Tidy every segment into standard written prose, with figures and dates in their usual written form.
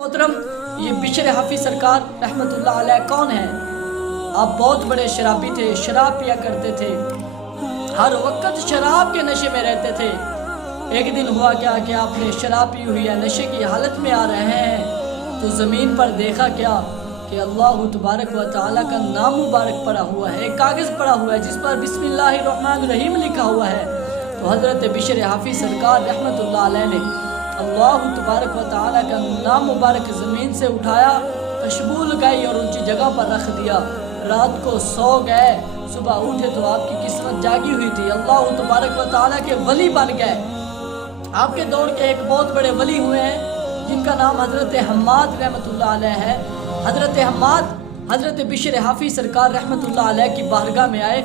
محترم، یہ بشر حافظ سرکار رحمت اللہ علیہ کون ہیں؟ آپ بہت بڑے شرابی تھے، شراب پیا کرتے تھے، ہر وقت شراب کے نشے میں رہتے تھے۔ ایک دن ہوا کیا کہ آپ نے شراب پی ہوئی ہے، نشے کی حالت میں آ رہے ہیں تو زمین پر دیکھا کیا کہ اللہ تبارک و تعالیٰ کا نام مبارک پڑا ہوا ہے، ایک کاغذ پڑا ہوا ہے جس پر بسم اللہ الرحمن الرحیم لکھا ہوا ہے۔ تو حضرت بشر حافظ سرکار رحمت اللہ علیہ نے اللہ تبارک و تعالیٰ کا نام مبارک زمین سے اٹھایا، خوشبو لگائی اور اونچی جگہ پر رکھ دیا۔ رات کو سو گئے، صبح اٹھے تو آپ کی قسمت جاگی ہوئی تھی، اللہ تبارک و تعالیٰ کے ولی بن گئے۔ آپ کے دور کے ایک بہت بڑے ولی ہوئے ہیں جن کا نام حضرت حماد رحمت اللہ علیہ ہے۔ حضرت حماد حضرت بشر حافظ سرکار رحمت اللہ علیہ کی بارگاہ میں آئے،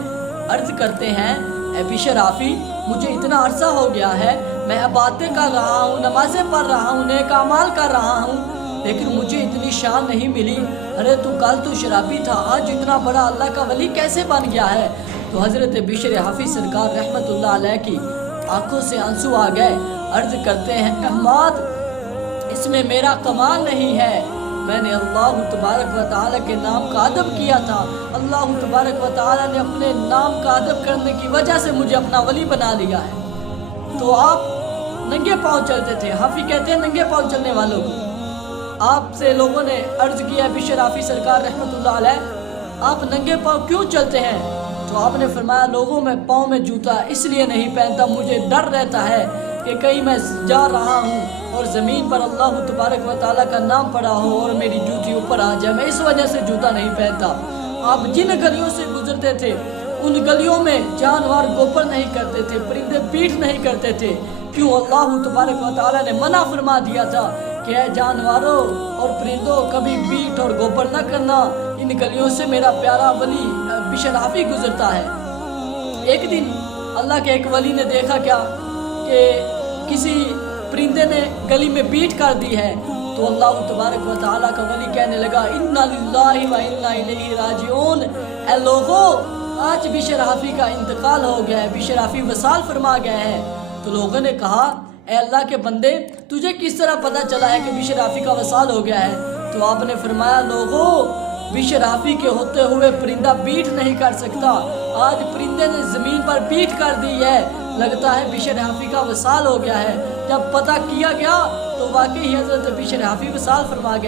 عرض کرتے ہیں اے بشر حافظ، مجھے اتنا عرصہ ہو گیا ہے، میں عبادتیں کر رہا ہوں، نمازیں پڑھ رہا ہوں، نیک اعمال کر رہا ہوں، لیکن مجھے اتنی شان نہیں ملی۔ ارے تو کل تو شرابی تھا، آج اتنا بڑا اللہ کا ولی کیسے بن گیا ہے؟ تو حضرت بشر حافظ سرکار رحمت اللہ علیہ کی آنکھوں سے آنسو آ گئے، عرض کرتے ہیں حماد، اس میں میرا کمال نہیں ہے، میں نے اللہ تبارک و تعالیٰ کے نام کا ادب کیا تھا، اللہ تبارک و تعالیٰ نے اپنے نام کا ادب کرنے کی وجہ سے مجھے اپنا ولی بنا لیا ہے۔ تو آپ ننگے پاؤں چلتے تھے، حافظ کہتے ہیں ننگے پاؤں چلنے والوں کو۔ آپ سے لوگوں نے عرض کیا بشر حافظ سرکار رحمت اللہ علیہ، آپ ننگے پاؤں کیوں چلتے ہیں؟ تو آپ نے فرمایا لوگوں میں پاؤں میں جوتا اس لیے نہیں پہنتا، مجھے ڈر رہتا ہے کہ کہیں میں جا رہا ہوں اور زمین پر اللہ تبارک و تعالیٰ کا نام پڑا ہو اور میری جوتی اوپر آ جائے، میں اس وجہ سے جوتا نہیں پہنتا۔ آپ جن گلیوں سے گزرتے تھے ان گلیوں میں جانور گوپر نہیں کرتے تھے، پرندے پیٹ نہیں کرتے تھے، کیوں؟ اللہ تبارک و تعالیٰ نے منع فرما دیا تھا کہ اے جانوروں اور پرندوں کبھی بیٹ اور گوپر نہ کرنا، ان گلیوں سے میرا پیارا ولی بشر حافظ گزرتا ہے۔ ایک دن اللہ کے ایک ولی نے دیکھا کیا کہ کسی پرندے نے گلی میں بیٹ کر دی ہے، تو اللہ تبارک و تعالیٰ کا ولی کہنے لگا انا للہ و انا الیہ راجعون، اے لوگوں آج بشر حافظ کا انتقال ہو گیا ہے، بشر حافظ وصال فرما گئے ہیں۔ تو لوگوں نے کہا اے اللہ کے بندے، تجھے کس طرح پتہ چلا ہے کہ بشر حافظ کا وصال ہو گیا ہے؟ تو آپ نے فرمایا لوگوں بشر حافظ کے ہوتے ہوئے پرندہ بیٹ نہیں کر سکتا، آج پرندے نے زمین پر بیٹ کر دی ہے، لگتا ہے بشر حافظ کا وصال ہو گیا ہے۔ جب پتہ کیا گیا تو واقعی حضرت بشر حافظ وصال فرما گیا۔